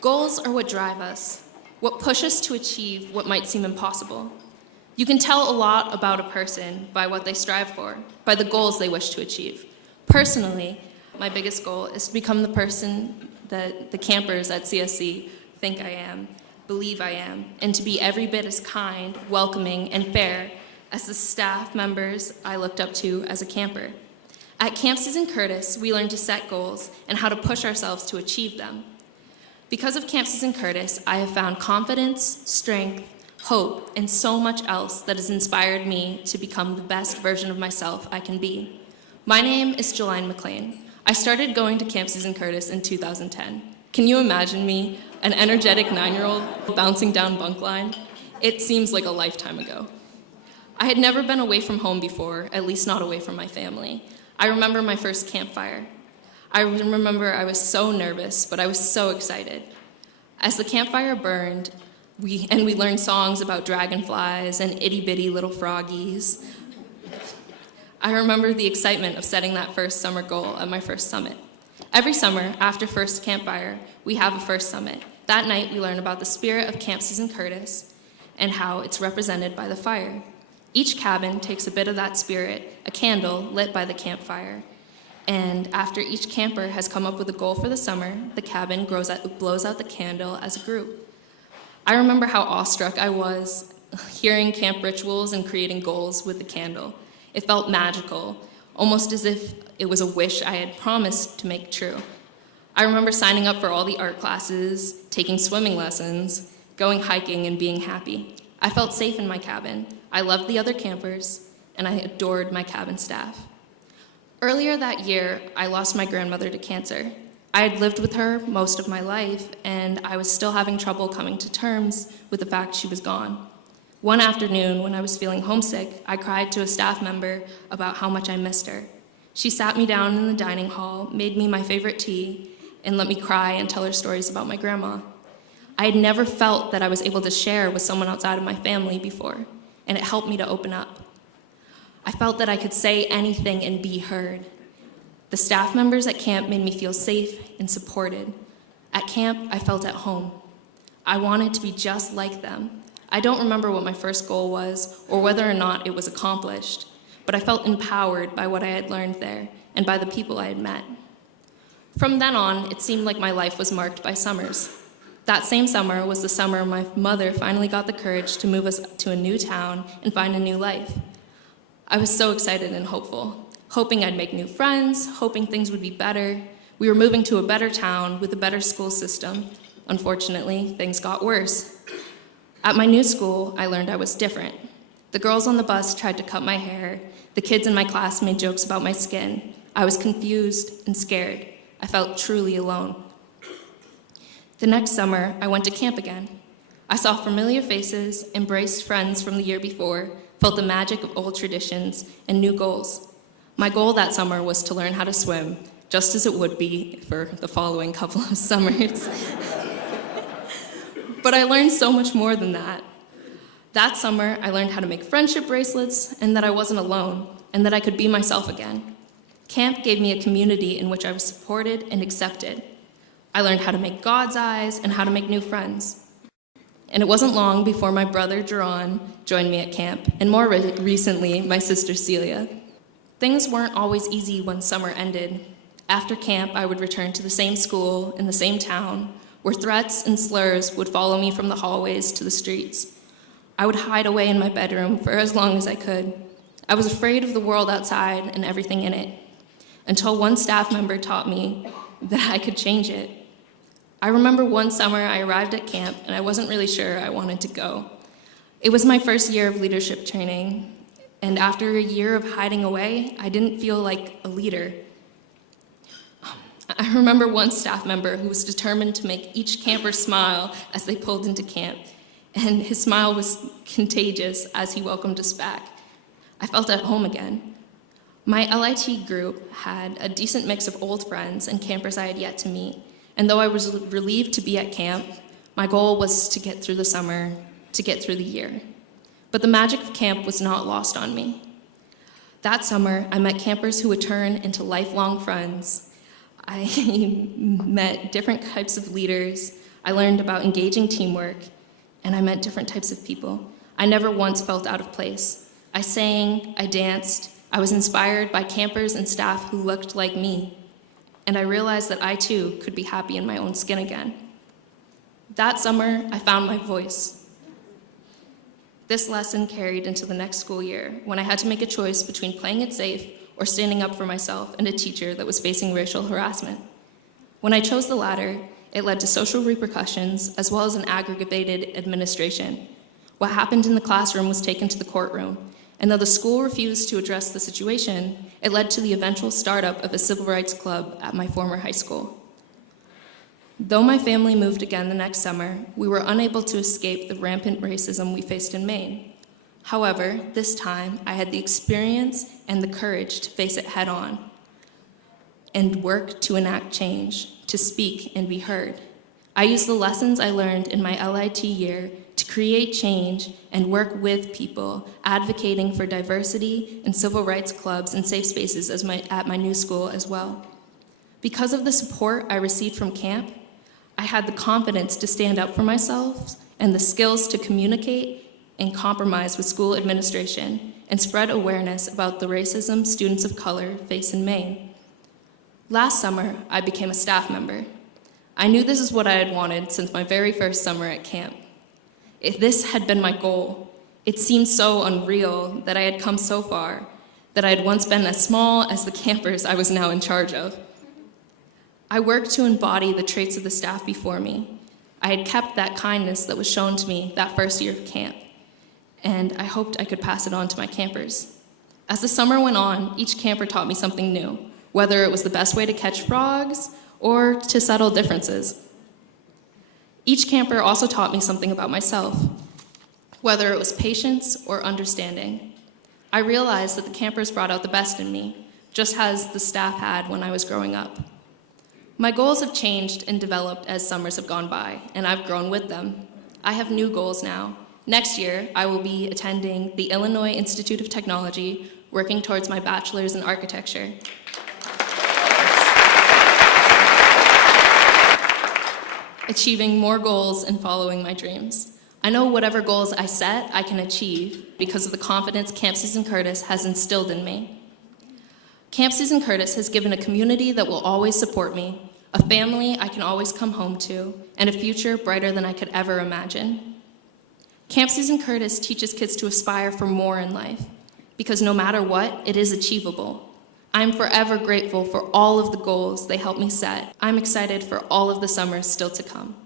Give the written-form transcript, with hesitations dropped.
Goals are what drive us, what push us to achieve what might seem impossible. You can tell a lot about a person by what they strive for, by the goals they wish to achieve. Personally, my biggest goal is to become the person that the campers at CSC think I am, believe I am, and to be every bit as kind, welcoming, and fair as the staff members I looked up to as a camper. At Camp Season Curtis, we learned to set goals and how to push ourselves to achieve them. Because of Camp Season Curtis, I have found confidence, strength, hope, and so much else that has inspired me to become the best version of myself I can be. My name is Jalion McLean. I started going to Camp Season Curtis in 2010. Can you imagine me, an energetic 9-year-old, bouncing down bunk line? It seems like a lifetime ago. I had never been away from home before, at least not away from my family. I remember my first campfire. I remember I was so nervous, but I was so excited. As the campfire burned, we learned songs about dragonflies and itty-bitty little froggies. I remember the excitement of setting that first summer goal at my first summit. Every summer, after first campfire, we have a first summit. That night, we learn about the spirit of Camp Season Curtis and how it's represented by the fire. Each cabin takes a bit of that spirit, a candle lit by the campfire. And after each camper has come up with a goal for the summer, the cabin blows out the candle as a group. I remember how awestruck I was hearing camp rituals and creating goals with the candle. It felt magical, almost as if it was a wish I had promised to make true. I remember signing up for all the art classes, taking swimming lessons, going hiking, and being happy. I felt safe in my cabin. I loved the other campers, and I adored my cabin staff. Earlier that year, I lost my grandmother to cancer. I had lived with her most of my life, and I was still having trouble coming to terms with the fact she was gone. One afternoon, when I was feeling homesick, I cried to a staff member about how much I missed her. She sat me down in the dining hall, made me my favorite tea, and let me cry and tell her stories about my grandma. I had never felt that I was able to share with someone outside of my family before, and it helped me to open up. I felt that I could say anything and be heard. The staff members at camp made me feel safe and supported. At camp, I felt at home. I wanted to be just like them. I don't remember what my first goal was or whether or not it was accomplished, but I felt empowered by what I had learned there and by the people I had met. From then on, it seemed like my life was marked by summers. That same summer was the summer my mother finally got the courage to move us to a new town and find a new life. I was so excited and hopeful, hoping I'd make new friends, hoping things would be better. We were moving to a better town with a better school system. Unfortunately, things got worse. At my new school, I learned I was different. The girls on the bus tried to cut my hair. The kids in my class made jokes about my skin. I was confused and scared. I felt truly alone. The next summer, I went to camp again. I saw familiar faces, embraced friends from the year before, felt the magic of old traditions, and new goals. My goal that summer was to learn how to swim, just as it would be for the following couple of summers. But I learned so much more than that. That summer, I learned how to make friendship bracelets, and that I wasn't alone, and that I could be myself again. Camp gave me a community in which I was supported and accepted. I learned how to make God's eyes and how to make new friends. And it wasn't long before my brother, Jalion, joined me at camp, and more recently, my sister, Celia. Things weren't always easy when summer ended. After camp, I would return to the same school in the same town, where threats and slurs would follow me from the hallways to the streets. I would hide away in my bedroom for as long as I could. I was afraid of the world outside and everything in it, until one staff member taught me that I could change it. I remember one summer I arrived at camp and I wasn't really sure I wanted to go. It was my first year of leadership training, and after a year of hiding away, I didn't feel like a leader. I remember one staff member who was determined to make each camper smile as they pulled into camp, and his smile was contagious as he welcomed us back. I felt at home again. My LIT group had a decent mix of old friends and campers I had yet to meet, and though I was relieved to be at camp, my goal was to get through the summer, to get through the year. But the magic of camp was not lost on me. That summer, I met campers who would turn into lifelong friends. I met different types of leaders. I learned about engaging teamwork, and I met different types of people. I never once felt out of place. I sang, I danced, I was inspired by campers and staff who looked like me, and I realized that I too could be happy in my own skin again. That summer, I found my voice. This lesson carried into the next school year when I had to make a choice between playing it safe or standing up for myself and a teacher that was facing racial harassment. When I chose the latter, it led to social repercussions as well as an aggravated administration. What happened in the classroom was taken to the courtroom, and though the school refused to address the situation, it led to the eventual startup of a civil rights club at my former high school. Though my family moved again the next summer, we were unable to escape the rampant racism we faced in Maine. However, this time, I had the experience and the courage to face it head on and work to enact change, to speak and be heard. I used the lessons I learned in my LIT year to create change and work with people advocating for diversity and civil rights clubs and safe spaces at my new school as well. Because of the support I received from camp, I had the confidence to stand up for myself and the skills to communicate and compromise with school administration and spread awareness about the racism students of color face in Maine. Last summer, I became a staff member. I knew this is what I had wanted since my very first summer at camp. If this had been my goal, it seemed so unreal that I had come so far, that I had once been as small as the campers I was now in charge of. I worked to embody the traits of the staff before me. I had kept that kindness that was shown to me that first year of camp, and I hoped I could pass it on to my campers. As the summer went on, each camper taught me something new, whether it was the best way to catch frogs or to settle differences. Each camper also taught me something about myself, whether it was patience or understanding. I realized that the campers brought out the best in me, just as the staff had when I was growing up. My goals have changed and developed as summers have gone by, and I've grown with them. I have new goals now. Next year, I will be attending the Illinois Institute of Technology, working towards my bachelor's in architecture. Achieving more goals and following my dreams. I know whatever goals I set, I can achieve because of the confidence Camp Susan Curtis has instilled in me. Camp Susan Curtis has given a community that will always support me, a family I can always come home to, and a future brighter than I could ever imagine. Camp Susan Curtis teaches kids to aspire for more in life, because no matter what, it is achievable. I'm forever grateful for all of the goals they helped me set. I'm excited for all of the summers still to come.